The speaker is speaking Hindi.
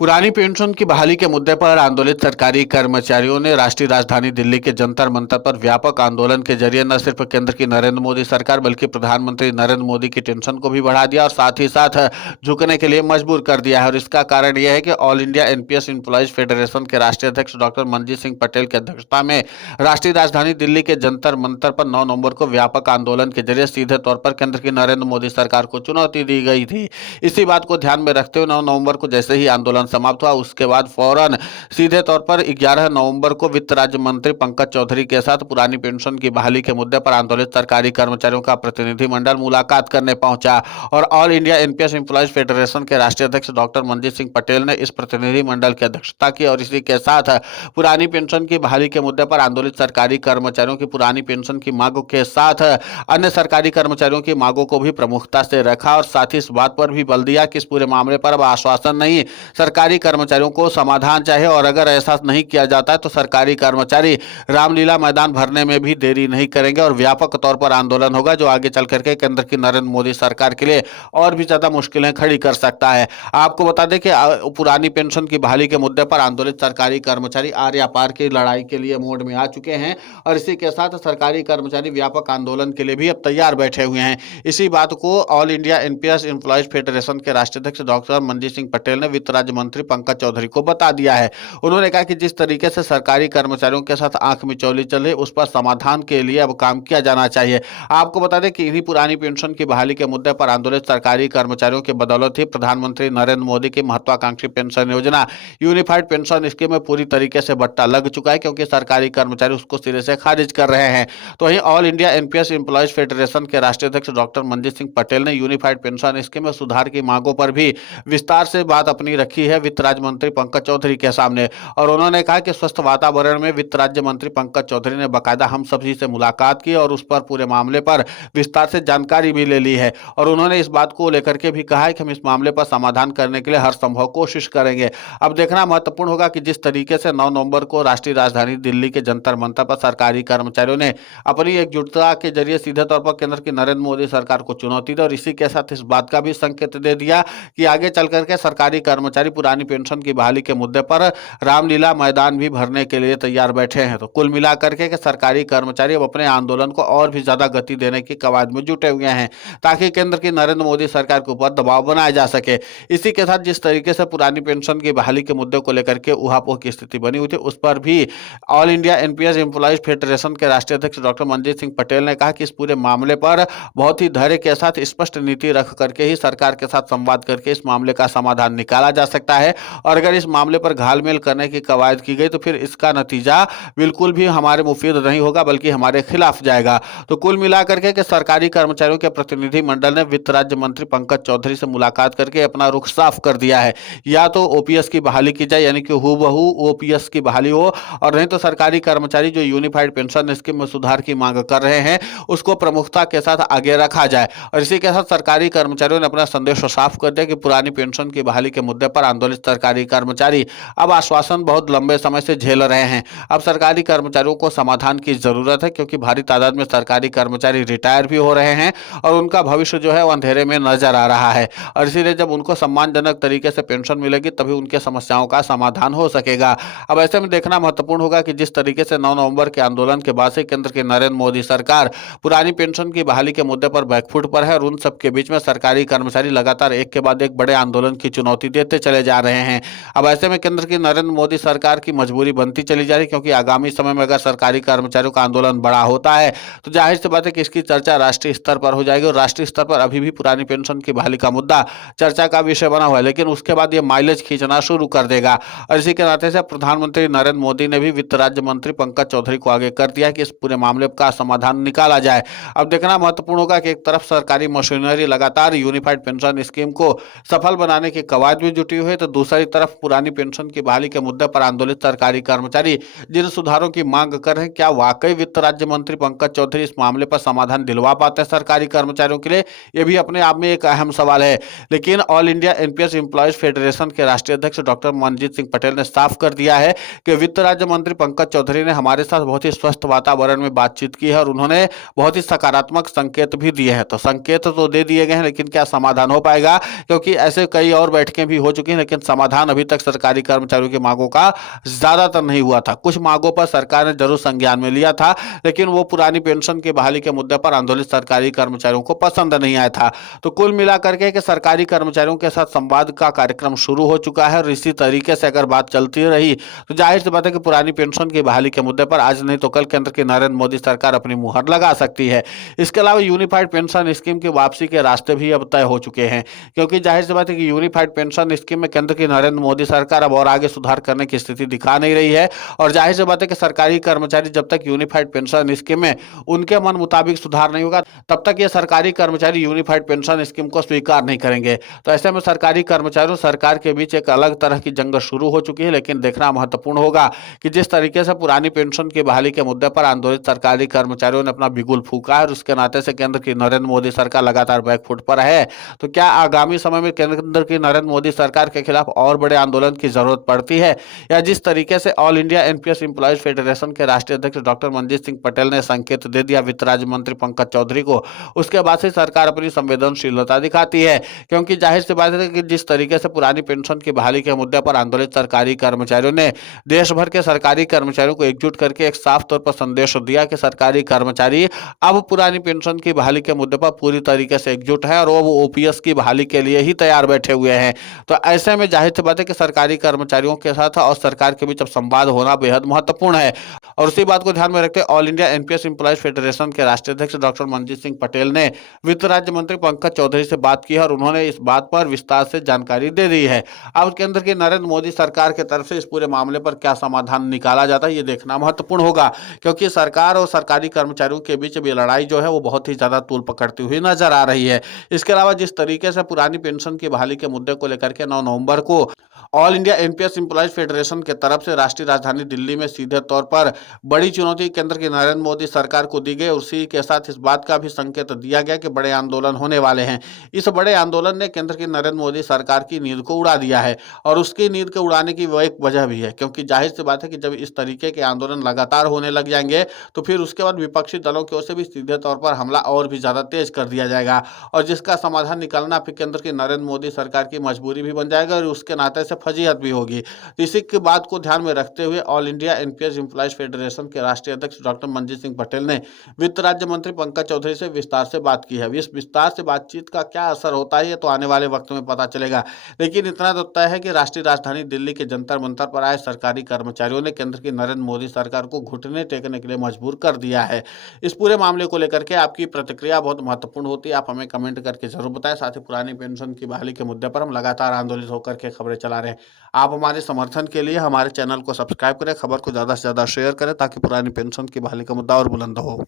पुरानी पेंशन की बहाली के मुद्दे पर आंदोलित सरकारी कर्मचारियों ने राष्ट्रीय राजधानी दिल्ली के जंतर मंतर पर व्यापक आंदोलन के जरिए न सिर्फ केंद्र की नरेंद्र मोदी सरकार बल्कि प्रधानमंत्री नरेंद्र मोदी की टेंशन को भी बढ़ा दिया और साथ ही साथ झुकने के लिए मजबूर कर दिया है। और इसका कारण यह है कि all India NPS employees federation के राष्ट्रीय अध्यक्ष डॉक्टर मनजीत सिंह पटेल की अध्यक्षता में राष्ट्रीय राजधानी दिल्ली के जंतर मंतर पर 9 नवंबर को व्यापक आंदोलन के जरिए सीधे तौर पर केंद्र की नरेंद्र मोदी सरकार को चुनौती दी गई थी। इसी बात को ध्यान में रखते हुए 9 नवंबर को जैसे ही आंदोलन समाप्त हुआ उसके बाद फौरन सीधे तौर पर 11 नवंबर को वित्त राज्य मंत्री पंकज चौधरी के साथ पुरानी पेंशन की बहाली के मुद्दे पर आंदोलित सरकारी कर्मचारियों का प्रतिनिधिमंडल मुलाकात करने पहुंचा और all India NPS employees federation के राष्ट्रीय अध्यक्ष डॉक्टर मनजीत सिंह पटेल ने इस प्रतिनिधिमंडल की अध्यक्षता की और इसी के साथ पुरानी पेंशन की बहाली के मुद्दे पर आंदोलित सरकारी कर्मचारियों की पुरानी पेंशन की मांगों के साथ अन्य सरकारी कर्मचारियों की मांगों को भी प्रमुखता से रखा और साथ ही इस बात पर भी बल दिया कि इस पूरे मामले पर अब आश्वासन नहीं, सरकारी कर्मचारियों को समाधान चाहिए और अगर ऐसा नहीं किया जाता है तो सरकारी कर्मचारी रामलीला मैदान भरने में भी देरी नहीं करेंगे और व्यापक तौर पर आंदोलन होगा जो आगे चल करके केंद्र की नरेंद्र मोदी सरकार के लिए और भी ज्यादा मुश्किलें खड़ी कर सकता है। आपको बता दें कि पुरानी पेंशन की बहाली के मुद्दे पर आंदोलित सरकारी कर्मचारी आर्या पार की लड़ाई के लिए मोड में आ चुके हैं और इसी के साथ सरकारी कर्मचारी व्यापक आंदोलन के लिए भी अब तैयार बैठे हुए हैं। इसी बात को all India NPS employees federation के राष्ट्रीय अध्यक्ष डॉक्टर मनजीत सिंह पटेल ने वित्त राज्य मंत्री पंकज चौधरी को बता दिया है। उन्होंने कहा कि जिस तरीके से सरकारी कर्मचारियों के साथ आंख मिचौली चले उस पर समाधान के लिए अब काम किया जाना चाहिए। आपको बता दें कि इन्हीं पुरानी पेंशन की बहाली के मुद्दे पर आंदोलित सरकारी कर्मचारियों की बदौलत ही प्रधानमंत्री नरेंद्र मोदी की महत्वाकांक्षी पेंशन योजना यूनिफाइड पेंशन स्कीम में पूरी तरीके से बट्टा लग चुका है क्योंकि सरकारी कर्मचारी उसको सिरे से खारिज कर रहे हैं। तो वहीं all India NPS employees federation के राष्ट्रीय अध्यक्ष डॉक्टर मनजीत सिंह पटेल ने यूनिफाइड पेंशन स्कीम में सुधार की मांगों पर भी विस्तार से बात अपनी रखी है वित्त राज्य मंत्री पंकज चौधरी के सामने और उन्होंने कहा कि स्वस्थ वातावरण में वित्त राज्य मंत्री पंकज चौधरी ने बाकायदा हम सभी से मुलाकात की और उस पर पूरे मामले पर विस्तार से जानकारी भी ले ली है और उन्होंने इस बात को लेकर के भी कहा है कि हम इस मामले पर समाधान करने के लिए हर संभव कोशिश करेंगे। अब देखना महत्वपूर्ण होगा कि जिस तरीके से 9 नवंबर को राष्ट्रीय राजधानी दिल्ली के जंतर मंतर पर सरकारी कर्मचारियों ने अपनी एकजुटता के जरिए सीधे तौर पर केंद्र की नरेंद्र मोदी सरकार को चुनौती दी और इसी के साथ इस बात का भी संकेत दे दिया कि आगे चल करके सरकारी कर्मचारी पुरानी पेंशन की बहाली के मुद्दे पर रामलीला मैदान भी भरने के लिए तैयार बैठे हैं। तो कुल मिलाकर के सरकारी कर्मचारी अब अपने आंदोलन को और भी ज्यादा गति देने की कवायद में जुटे हुए हैं ताकि केंद्र की नरेंद्र मोदी सरकार के ऊपर दबाव बनाया जा सके। इसी के साथ जिस तरीके से पुरानी पेंशन की बहाली के मुद्दे को लेकर के उहापोह की स्थिति बनी हुई थी उस पर भी all India NPS employees federation के राष्ट्रीय अध्यक्ष डॉक्टर मनजीत सिंह पटेल ने कहा कि इस पूरे मामले पर बहुत ही धैर्य के साथ स्पष्ट नीति रख करके ही सरकार के साथ संवाद करके इस मामले का समाधान निकाला जा सकता है और अगर इस मामले पर घालमेल करने की कवायद की गई तो फिर इसका नतीजा बिल्कुल भी हमारे मुफीद नहीं होगा बल्कि हमारे खिलाफ जाएगा। तो कुल मिलाकर के सरकारी कर्मचारियों के प्रतिनिधि मंडल ने वित्त राज्य मंत्री पंकज चौधरी से मुलाकात करके अपना रुख साफ कर दिया है। या तो ओपीएस की बहाली की जाए यानी कि हूबहू ओपीएस की बहाली हो और नहीं तो सरकारी कर्मचारी जो यूनिफाइड पेंशन स्कीम में सुधार की मांग कर रहे हैं उसको प्रमुखता के साथ आगे रखा जाए। और इसी के साथ सरकारी कर्मचारियों ने अपना संदेश साफ कर दिया कि पुरानी पेंशन की बहाली के मुद्दे पर आंदोलित सरकारी कर्मचारी अब आश्वासन बहुत लंबे समय से झेल रहे हैं। अब सरकारी कर्मचारियों को समाधान की जरूरत है क्योंकि भारी तादाद में सरकारी कर्मचारी रिटायर भी हो रहे हैं और उनका भविष्य जो है वो अंधेरे में नजर आ रहा है और इसीलिए जब उनको सम्मानजनक तरीके से पेंशन मिलेगी तभी उनके समस्याओं का समाधान हो सकेगा। अब ऐसे में देखना महत्वपूर्ण होगा कि जिस तरीके से 9 नवंबर के आंदोलन के बाद से केंद्र की नरेंद्र मोदी सरकार पुरानी पेंशन की बहाली के मुद्दे पर बैकफुट पर है और उन सबके बीच में सरकारी कर्मचारी लगातार एक के बाद एक बड़े आंदोलन की चुनौती देते चले जा रहे हैं। अब ऐसे में केंद्र की नरेंद्र मोदी सरकार की मजबूरी बनती चली जा रही क्योंकि आगामी समय में अगर सरकारी कर्मचारियों का आंदोलन बड़ा होता है तो जाहिर सी बात है कि इसकी चर्चा राष्ट्रीय स्तर पर हो जाएगी और राष्ट्रीय स्तर पर अभी भी पुरानी पेंशन की बहाली का मुद्दा चर्चा का विषय बना हुआ है लेकिन उसके बाद ये माइलेज खींचना शुरू कर देगा। और इसी के नाते से प्रधानमंत्री नरेंद्र मोदी ने भी वित्त राज्य मंत्री पंकज चौधरी को आगे कर दिया कि इस पूरे मामले का समाधान निकाला जाए। अब देखना महत्वपूर्ण होगा कि एक तरफ सरकारी मशीनरी लगातार यूनिफाइड पेंशन स्कीम को सफल बनाने की कवायद में जुटी हुई है तो दूसरी तरफ पुरानी पेंशन की बहाली के मुद्दे पर आंदोलित सरकारी कर्मचारी जिन सुधारों की मांग कर रहे हैं क्या वाकई वित्त राज्य मंत्री पंकज चौधरी इस मामले पर समाधान दिलवा पाते हैं सरकारी कर्मचारियों के लिए, यह भी अपने आप में एक अहम सवाल है। लेकिन all India NPS employees federation के राष्ट्रीय अध्यक्ष डॉक्टर मनजीत सिंह पटेल ने साफ कर दिया है कि वित्त राज्य मंत्री पंकज चौधरी ने हमारे साथ बहुत ही स्वस्थ वातावरण में बातचीत की है और उन्होंने बहुत ही सकारात्मक संकेत भी दिए हैं। तो संकेत तो दे दिए गए हैं लेकिन क्या समाधान हो पाएगा, क्योंकि ऐसे कई और बैठकें भी हो चुकी हैं लेकिन लेकिन समाधान अभी तक सरकारी कर्मचारियों की मांगों का ज्यादातर नहीं हुआ था। कुछ मांगों पर सरकार ने जरूर संज्ञान में लिया था, लेकिन वो पुरानी पेंशन की बहाली के मुद्दे पर आंदोलित सरकारी कर्मचारियों को पसंद नहीं आया था। तो कुल मिलाकर के कि सरकारी कर्मचारियों के साथ संवाद का कार्यक्रम शुरू हो चुका है और इसी तरीके से अगर बात चलती रही तो जाहिर सी बात है कि पुरानी पेंशन की बहाली के मुद्दे पर आज नहीं तो कल केंद्र की नरेंद्र मोदी सरकार अपनी मुहर लगा सकती है। इसके अलावा यूनिफाइड पेंशन स्कीम की वापसी के रास्ते भी अब तय हो चुके हैं, क्योंकि जाहिर सी बात है कि यूनिफाइड पेंशन स्कीम में केंद्र की नरेंद्र मोदी सरकार अब और आगे सुधार करने की स्थिति दिखा नहीं रही है। और जाहिर सी बात है कि सरकारी कर्मचारी जब तक यूनिफाइड पेंशन स्कीम में उनके मन मुताबिक सुधार नहीं होगा, तब तक ये सरकारी कर्मचारी यूनिफाइड पेंशन स्कीम को स्वीकार नहीं करेंगे। तो ऐसे में सरकारी कर्मचारियों सरकार के बीच एक अलग तरह की जंग शुरू हो चुकी है। लेकिन देखना महत्वपूर्ण होगा कि जिस तरीके से पुरानी पेंशन की बहाली के मुद्दे पर आंदोलित सरकारी कर्मचारियों ने अपना बिगुल फूका है और उसके नाते से केंद्र की नरेंद्र मोदी सरकार लगातार बैकफुट पर है, तो क्या आगामी समय में केंद्र की नरेंद्र मोदी सरकार के खिलाफ और बड़े आंदोलन की जरूरत पड़ती है, या जिस तरीके से all India NPS employees federation के राष्ट्रीय अध्यक्ष डॉक्टर मनजीत सिंह पटेल ने संकेत दे दिया वित्त राज्य मंत्री पंकज चौधरी को, उसके बाद से सरकार अपनी संवेदनशीलता दिखाती है। क्योंकि जाहिर सी बात है कि जिस तरीके से पुरानी पेंशन की बहाली के मुद्दे पर आंदोलित सरकारी कर्मचारियों ने देश भर के सरकारी कर्मचारियों को एकजुट करके एक साफ तौर पर संदेश दिया कि सरकारी कर्मचारी अब पुरानी पेंशन की बहाली के मुद्दे पर पूरी तरीके से एकजुट है और वो ओपीएस की बहाली के लिए ही तैयार बैठे हुए हैं। तो ऐसे में जाहिर सी बात है कि सरकारी कर्मचारियों के साथ और सरकार के बीच अब संवाद होना बेहद महत्वपूर्ण है। और उसी बात को ध्यान में रखते all India NPS employees federation के राष्ट्रीय अध्यक्ष डॉक्टर मनजीत सिंह पटेल ने वित्त राज्य मंत्री पंकज चौधरी से बात की है और उन्होंने इस बात पर विस्तार से जानकारी दे दी है। अब केंद्र की नरेंद्र मोदी सरकार की तरफ से इस पूरे मामले पर क्या समाधान निकाला जाता है, ये देखना महत्वपूर्ण होगा, क्योंकि सरकार और सरकारी कर्मचारियों के बीच भी लड़ाई जो है वो बहुत ही ज्यादा तूल पकड़ती हुई नजर आ रही है। इसके अलावा जिस तरीके से पुरानी पेंशन की बहाली के मुद्दे को लेकर के 9 नवंबर को all India NPS employees federation के तरफ से राष्ट्रीय राजधानी दिल्ली में सीधे तौर पर बड़ी चुनौती केंद्र की नरेंद्र मोदी सरकार को दी गई, उसी के साथ इस बात का भी संकेत दिया गया कि बड़े आंदोलन होने वाले हैं। इस बड़े आंदोलन ने केंद्र की नरेंद्र मोदी सरकार की नींद को उड़ा दिया है और उसकी नींद को उड़ाने की वो एक वजह भी है, क्योंकि जाहिर सी बात है कि जब इस तरीके के आंदोलन लगातार होने लग जाएंगे तो फिर उसके बाद विपक्षी दलों की ओर से भी सीधे तौर पर हमला और भी ज्यादा तेज कर दिया जाएगा और जिसका समाधान निकालना फिर केंद्र की नरेंद्र मोदी सरकार की मजबूरी भी बन जाएगा और उसके नाते से फजीहत भी होगी। तो इसी की बात को ध्यान में रखते हुए all India NPS employees federation के राष्ट्रीय अध्यक्ष डॉक्टर मनजीत सिंह पटेल ने वित्त राज्य मंत्री पंकज चौधरी से विस्तार से बात की है। इस विस्तार से बातचीत का क्या असर होता है ये तो आने वाले वक्त में पता चलेगा, लेकिन इतना तो तय है कि राष्ट्रीय राजधानी दिल्ली के जंतर मंतर पर आए सरकारी कर्मचारियों ने केंद्र की नरेंद्र मोदी सरकार को घुटने टेकने के लिए मजबूर कर दिया है। इस पूरे मामले को लेकर के आपकी प्रतिक्रिया बहुत महत्वपूर्ण होती है, आप हमें कमेंट करके जरूर बताएं। साथ ही पुरानी पेंशन की बहाली के मुद्दे पर हम लगातार आंदोलित होकर के खबरें चला रहे हैं। आप हमारे समर्थन के लिए हमारे चैनल को सब्सक्राइब करें, खबर को ज़्यादा से ज़्यादा शेयर करें ताकि पुरानी पेंशन की बहाली का मुद्दा और बुलंद हो।